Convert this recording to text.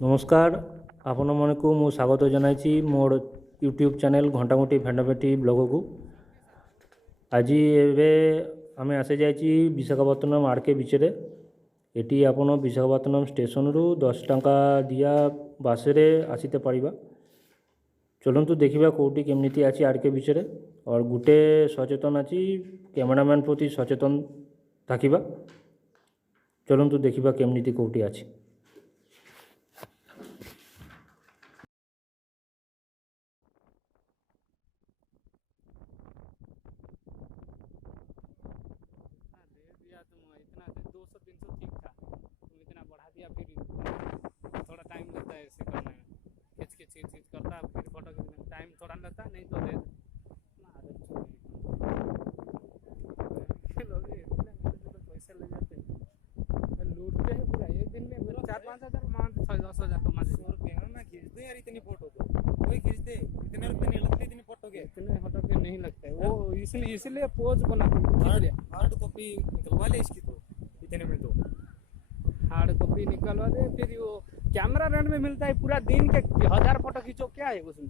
नमस्कार आपण मानकु मु स्वागत जनाई मोर यूट्यूब चैनल घंटाघंटी भेंडाभेटी ब्लॉग को। आज एवं आम आसे जाइए विशाखापत्तनम आरके बीच रे। एटी आपण विशाखापत्तनम स्टेशन रु 10 टंका दिया बासरे आसीते पारिबा। चलतु देखा कौटी केमती अच्छी आरके बीच रे और गोटे सचेतन अच्छी कैमेरामैन प्रति सचेतन थाकिबा। चलतु देखा केमती कौटी अच्छी। इतना 200-300 ठीक था, तुम इतना बढ़ा दिया, फिर थोड़ा टाइम लगता है ऐसे करने में। खींच खींच खींच खींच करता, फिर फोटो खींचने में टाइम थोड़ा लगता, नहीं तो दे पैसे ले जाते हैं, लूटते हैं पूरा। एक दिन में 4-5 हज़ार मान 6-10 हज़ार कमा देते ना। खींच दे यार इतनी फोटो, तो कोई खींच दे। इतने रुपये नहीं लगते इतनी फोटो के, इतने फोटो के नहीं लगते वो, इसलिए पोज बनाते। हार्ड कॉपी निकलवा ले इसकी, तो इतने में तो हार्ड कॉपी निकलवा दे। फिर वो कैमरा रेंट में मिलता है, पूरा दिन के 1000 फोटो खींचो, क्या है उसमें।